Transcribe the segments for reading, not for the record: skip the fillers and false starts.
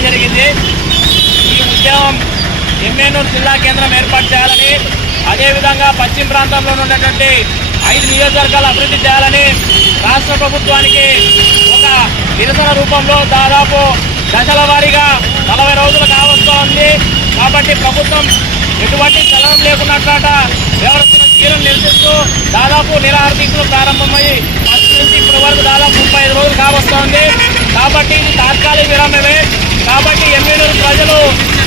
చేయడం జరిగింది. ఈ ఉద్యమం ఎమ్మెనూరు జిల్లా కేంద్రం ఏర్పాటు చేయాలని, అదేవిధంగా పశ్చిమ ప్రాంతంలో ఉన్నటువంటి 5 నియోజకవర్గాలు అభివృద్ధి చేయాలని రాష్ట్ర ప్రభుత్వానికి ఒక నిరసన రూపంలో దాదాపు దశల వారీగా 40 రోజులు కావస్తోంది. కాబట్టి ప్రభుత్వం ఎటువంటి చలనం లేకున్నట్లట వ్యవస్థను తీరును నిరసిస్తూ దాదాపు నిరాహార దీక్షలు ప్రారంభమయ్యి ఫస్ట్ నుంచి ఇప్పటి వరకు దాదాపు 35 రోజులు కావస్తోంది. కాబట్టి ఇది తాత్కాలిక విరామమే. కాబట్టి ఎమ్మెల్యేలు ప్రజలు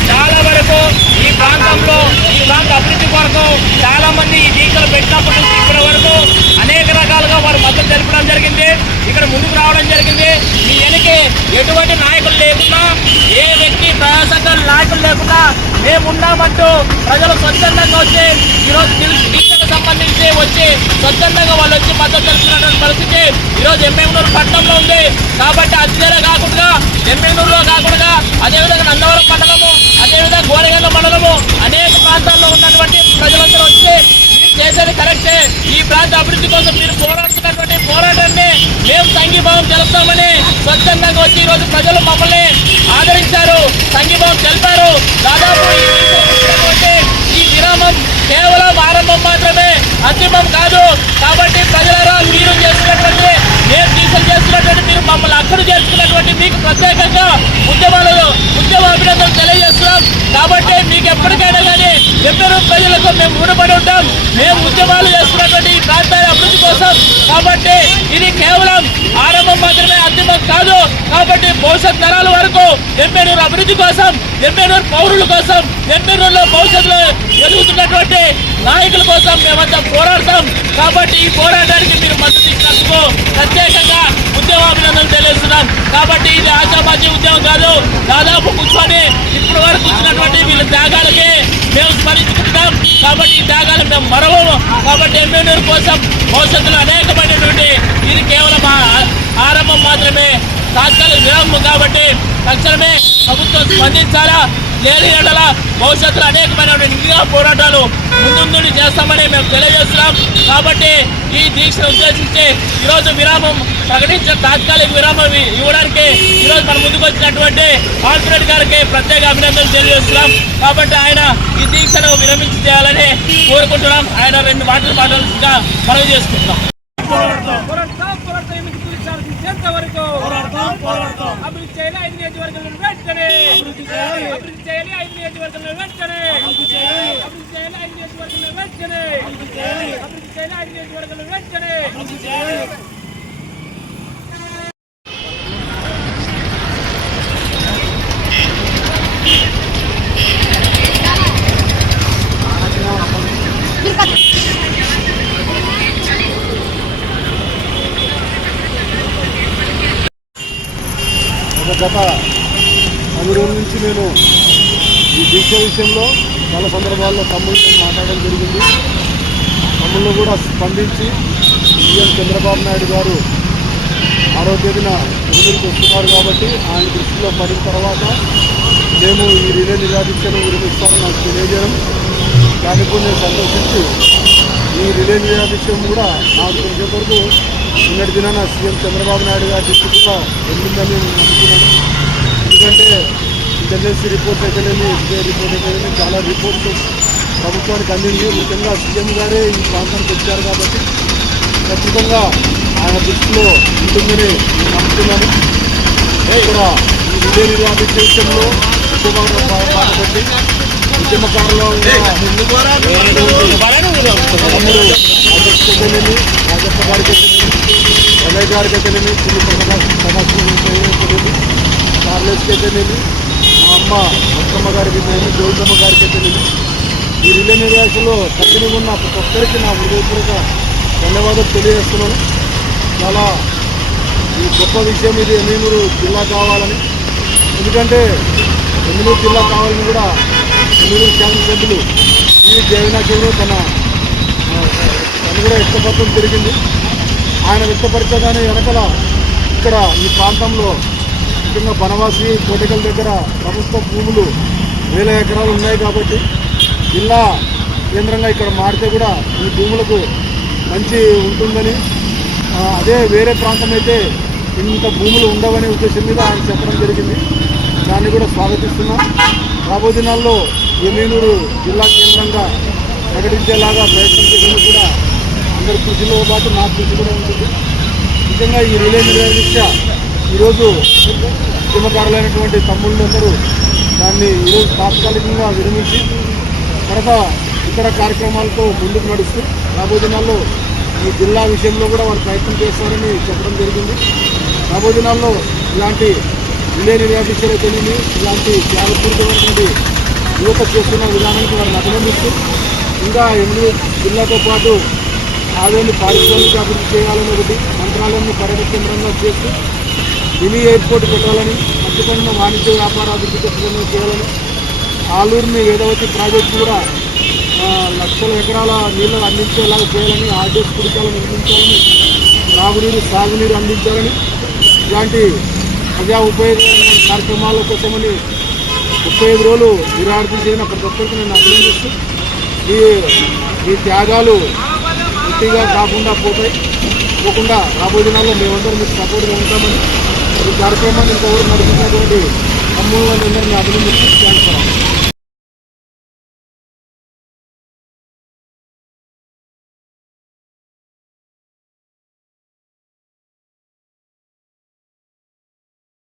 చాలా వరకు ఈ ప్రాంతంలో ఈ ప్రాంత అభివృద్ధి కొరకు చాలా మంది ఈ దీక్షలు పెట్టినప్పటి నుంచి ఇప్పటి వరకు అనేక రకాలుగా వారు మద్దతు తెలపడం జరిగింది. ఇక్కడ ముందుకు రావడం జరిగింది. మీ వెనకే ఎటువంటి నాయకులు లేకుండా, ఏ వ్యక్తి ప్రయాసంగా నాయకులు లేకుండా మేమున్నామంటూ ప్రజలు స్వచ్ఛందంగా వచ్చి ఈరోజు దీక్షకు సంబంధించి వచ్చి స్వచ్ఛందంగా వాళ్ళు వచ్చి మద్దతు తెలుపుతున్నటువంటి పరిస్థితి ఈరోజు ఎమ్మెనూరు పట్టణంలో ఉంది. కాబట్టి అతిథిలో కాకుండా ఎమ్మెనూరులో కాకుండా అదేవిధంగా నందవరం మండలము, అదేవిధంగా గోనెగండ్ల మండలము అనేక ప్రాంతాల్లో ఉన్నటువంటి ప్రజలందరూ వచ్చి మీరు చేసేది కరెక్టే, ఈ ప్రాంత అభివృద్ధి కోసం మీరు పోరాడుతున్నటువంటి పోరాటాన్ని మేము సంఘీభావం తెలుస్తామని స్వచ్ఛందంగా వచ్చి ఈరోజు ప్రజలు మమ్మల్ని ఆదరించారు, సంఘీభావం తెలిపారు. దాదాపు ఈ విరామం కేవలం ఆరంభం మాత్రమే, అంతిమం కాదు. కాబట్టి ప్రజలారా మీరు చేస్తున్నటువంటి మేము దీక్షలు చేస్తున్నటువంటి మీరు మమ్మల్ని అక్కడ చేస్తున్నటువంటి మీకు ప్రత్యేకంగా ఉద్యమ అభినందనలు తెలియజేస్తున్నాం. కాబట్టి మీకు ఎప్పటికైనా కానీ ఎన్నో ప్రజలకు మేము రుణపడి ఉంటాం. మేము ఉద్యమాలు చేస్తున్నటువంటి ఈ ప్రాంతాల అభివృద్ధి కోసం. కాబట్టి ఇది కేవలం ఆరంభం మాత్రమే, అంతిమం కాదు. కాబట్టి భవిష్యత్ తరాల వరకు ఎమ్మెనూరు అభివృద్ధి కోసం, ఎమ్మెనూరు పౌరుల కోసం, ఎమ్మెనూరులో భవిష్యత్తులో ఎదుగుతున్నటువంటి నాయకుల కోసం మేమంతా పోరాడతాం. కాబట్టి ఈ పోరాటానికి మీరు మద్దతు ఇచ్చినందుకు ప్రత్యేకంగా ఉద్యమాభినందనలు తెలియజేస్తున్నాం. కాబట్టి ఇది ఆశామాజీ ఉద్యమం కాదు. దాదాపు కూర్చొని ఇప్పుడు వరకు వచ్చినటువంటి వీళ్ళ త్యాగాలకే మేము స్మరించుకుంటాం. కాబట్టి ఈ త్యాగాలు మేము మరవము. కాబట్టి ఎమ్మెనూరు కోసం భవిష్యత్తులో అనేకమైనటువంటి ఇది కేవలం ఆరంభం మాత్రమే, తాత్కాలిక విరామం. కాబట్టి తక్షణమే ప్రభుత్వం స్పందించాలా, లేని ఏడల భవిష్యత్తులో అనేకమైనటువంటి నిఘా పోరాటాలు ముందు చేస్తామని మేము తెలియజేస్తున్నాం. కాబట్టి ఈ దీక్షను ఉద్దేశించి ఈరోజు విరామం ప్రకటించిన తాత్కాలిక విరామం ఇవ్వడానికి ఈరోజు మన ముందుకు వచ్చినటువంటి ఆల్ఫ్రెడ్ గారికి ప్రత్యేక అభినందనలు తెలియజేస్తున్నాం. కాబట్టి ఆయన ఈ దీక్షను విరమించి చేయాలని కోరుకుంటున్నాం. ఆయన 2 మాటలుగా మనవి చేసుకుంటున్నాం. అభివృద్ధి చేయాలి 5 నియోజకవర్గాలను వెంటనే, అభివృద్ధి చేయాలి 5 నియోజకవర్గాలను వెంటనే, అభివృద్ధి చేయాలి 5 నియోజకవర్గాలను వెంటనే, అభివృద్ధి చేయాలి 5 నియోజకవర్గాలను వెంటనే, అభివృద్ధి చేయాలి. గత 10 రోజుల నుంచి నేను ఈ దీక్ష విషయంలో చాలా సందర్భాల్లో తమ్ముళ్ళు మాట్లాడడం జరిగింది. తమ్ముళ్ళు కూడా స్పందించి సీఎం చంద్రబాబు నాయుడు గారు 6వ తేదీన ఎమ్మెనూరుకు వస్తున్నారు. కాబట్టి ఆయన దృష్టిలో పడిన తర్వాత మేము ఈ రిలే నిరాదీక్షను విరమిస్తామని నాకు తెలియజేయడం, దానికి కూడా నేను సంతోషించి ఈ రిలే నిరాదీక్ష కూడా నాకు తెలిసే వరకు నిన్నటి దినాన సీఎం చంద్రబాబు నాయుడు గారి దృష్టి కూడా వెళ్ళిందని నేను నమ్ముతున్నాను. ఎందుకంటే ఇంటెలిజెన్స్ రిపోర్ట్స్ అయితేనేమి, ఎస్బీఐ రిపోర్ట్ అయితేనేమి చాలా రిపోర్ట్స్ ప్రభుత్వానికి అందింది. ముఖ్యంగా సీఎం గారే ఈ ప్రాంతానికి వచ్చారు కాబట్టి ఖచ్చితంగా ఆయన దృష్టిలో ఉంటుందని నేను నమ్ముతున్నాను. ఇక్కడ ఈ రిలే నిరాదీక్ష విషయంలో ఉద్యమకారులు అధ్యక్షులైతేనేమి, రాజప్ప గారికి అయితేనేమి, రమేష్ గారికి అయితేనేమి, చార్లెస్కి అయితేనేమి, మా అమ్మ అక్కమ్మ గారికి అయితేనేమి, గోవిందమ్మ గారికి అయితేనేమి, ఈ రిలే నిరాశలో తగ్గిన ఉన్న ప్రతి ఒక్కరికి నా హృదయపూర్వక ధన్యవాదాలు తెలియజేస్తున్నాను. చాలా ఈ గొప్ప విషయం ఇది ఎమ్మెనూరు జిల్లా కావాలని. ఎందుకంటే ఎమ్మెనూరు జిల్లా కావాలని కూడా ఎమ్మెనూరు శాసనసభ్యులు ఈ జగన్నాథ్ తను కూడా వ్యక్తపత్రం జరిగింది. ఆయన వ్యక్తపరచగానే వెనకల ఇక్కడ ఈ ప్రాంతంలో ముఖ్యంగా బనవాసి కోటగల్ దగ్గర ప్రభుత్వ భూములు 1000 ఎకరాలు ఉన్నాయి. కాబట్టి జిల్లా కేంద్రంగా ఇక్కడ మారితే కూడా ఈ భూములకు మంచి ఉంటుందని, అదే వేరే ప్రాంతం అయితే ఇంత భూములు ఉండవనే ఉద్దేశం మీద ఆయన చెప్పడం జరిగింది. దాన్ని కూడా స్వాగతిస్తున్నాం. రాబోయే దినాల్లో ఎమ్మెనూరు జిల్లా కేంద్రంగా ప్రకటించేలాగా ప్రయత్నం చేయడం కూడా అందరి కృషిలో పాటు నా కృషి కూడా ఉంటుంది. నిజంగా ఈ రిలే నిర్వహించా ఈరోజు ఉద్యమకారులైనటువంటి తమ్ముళ్ళందరూ దాన్ని ఈరోజు తాత్కాలికంగా విరమించి తర్వాత ఇతర కార్యక్రమాలతో ముందుకు నడుస్తూ రాబోయే దినాల్లో ఈ జిల్లా విషయంలో కూడా వారు ప్రయత్నం చేస్తారని చెప్పడం జరిగింది. రాబోయే దినాల్లో ఇలాంటి రిలే నిర్వహించడం తెలియని ఇలాంటి త్యాగపూరితమైనటువంటి యువత చేస్తున్న విధానానికి వారిని అభినందిస్తూ ఇంకా ఎనిమిది జిల్లాతో పాటు ఆదాయాన్ని పారిశ్రామిక అభివృద్ధి చేయాలని ఒకటి, మంత్రాలయాన్ని పర్యాటక కేంద్రంగా చేస్తూ మినీ ఎయిర్పోర్ట్ పెట్టాలని, మత్స్యపండిన వాణిజ్య వ్యాపార అభివృద్ధి కేంద్రంగా చేయాలని, ఆలూరుని వేదవతి ప్రాజెక్టు కూడా లక్షల ఎకరాల నీళ్లు అందించేలాగా చేయాలని, ఆర్డీఎస్ కుడికాలు నిర్మించాలని, త్రాగునీరు సాగునీరు అందించాలని, ఇలాంటి ప్రజా ఉపయోగమైన కార్యక్రమాల కోసమని 35 రోజులు నిరాహారం చేసిన ప్రతి ఒక్కరికి నేను అభినందిస్తూ ఈ త్యాగాలు పూర్తిగా పోకుండా రాబోయే దినాల్లో మేమందరం మీకు సపోర్ట్గా ఉంటామని ఈ కార్యక్రమాన్ని ఇంతవరకు నడిపినటువంటి తమ్ముళ్ళందరినీ అభినందిస్తూ థ్యాంక్స్.